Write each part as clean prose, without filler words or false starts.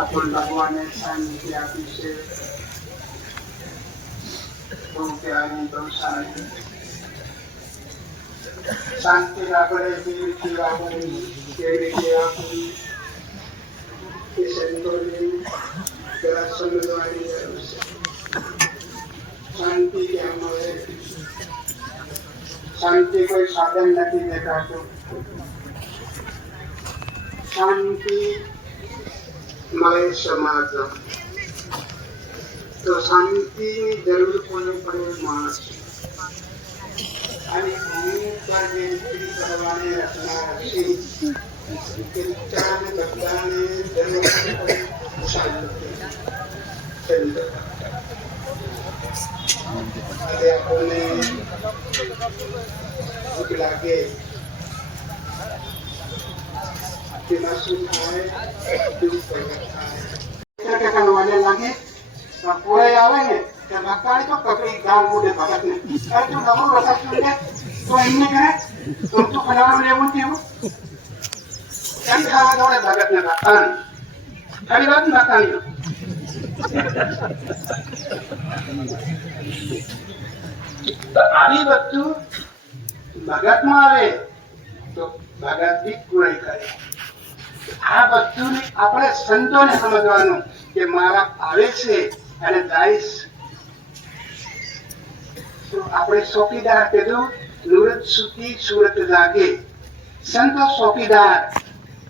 अपन भगवान ने शांति आपी से तो प्यारी तो शांति शांति आपने वीर की आपने केड़ी की आपने इस अंतोले तेरा समझवानी है उससे शांति के हमारे शांति कोई साधन नहीं देखा तो शांति मय समाज तो शांति जरूर कोने पड़े मानस आणि भूमि पर जे रीति करवाने रचना रची के चरण बदलाने जरूर पड़े शांति चंद्र अरे अपने भूख लागे बिना सुनाए दुख करके करवाने लगे पूरे आवेंगे क्या भक्तानी तो कपड़ी गांव बूढ़े भगत ने अरे तू डबल रखा सुनने तो इन्हें करे तुम तो खजाना ले बोलती हो क्या खावा दौड़े भगत ने भक्तानी खाली बात भक्तानी तो आदि वस्तु भगत में आवे तो भगत भी पूरे करे આ બધુંને આપણે સંતોને સમજવાનું કે મારા આવે છે અને જાઈશ તો આપણે ચોકીદાર કીધું નુરત સુતી સુરત જાગે સંતો ચોકીદાર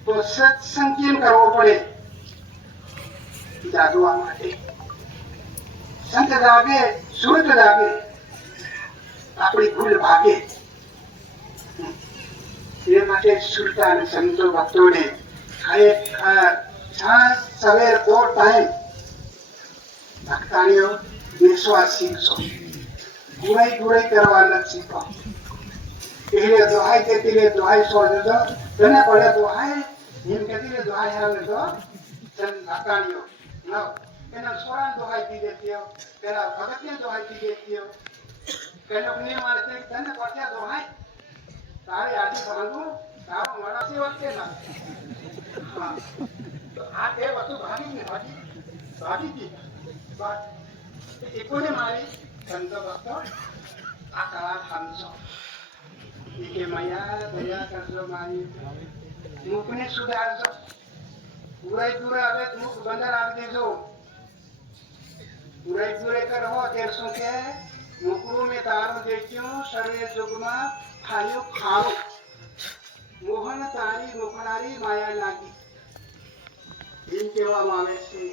તો સત્સંગ કેમ કરવો પડે જાગવા માટે સંત જાગે સુરત જાગે આપણી ભૂલ ભાગે એ માટે સુરતા અને સંતો ભક્તોને सवेर दो टाइम भक्तानियों विश्वास सीखो बुराई बुराई करवाना सीखो पहले दुहाई देती ले दुहाई छोड़ दे दो देने पड़े दुहाई हिम कहती ले दुहाई हमने दो सन भक्तानियों ना कहना सोरान दुहाई दी देती हो कहना भगत ने दुहाई दी देती हो कहना अपने मारते देने पड़े दुहाई तारे आदि भागो तारो मरा से वक्ते ना हाँ तो आते वस्तु भागी नहीं भागी की बात इकोने मारी संत भक्त आकारा हंसो इके माया दया करजो मारी मुखने सुधारजो पूराई पूरा आवे मुख बंद राख देजो पूराई पूरे करहो तेर सो के मुकुरु में तारो देख्यो शरीर जुगमा खायो खाओ मोहन तारी मुखनारी माया लागी इन कहेવામાં આવે છે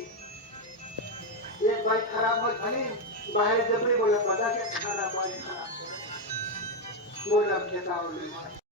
એક ભાઈ ખરાબ હોય ભલે બહાર જબરી બોલે બધા કે ખરાબ ભાઈ ખરાબ છે બોલ કેતા હોય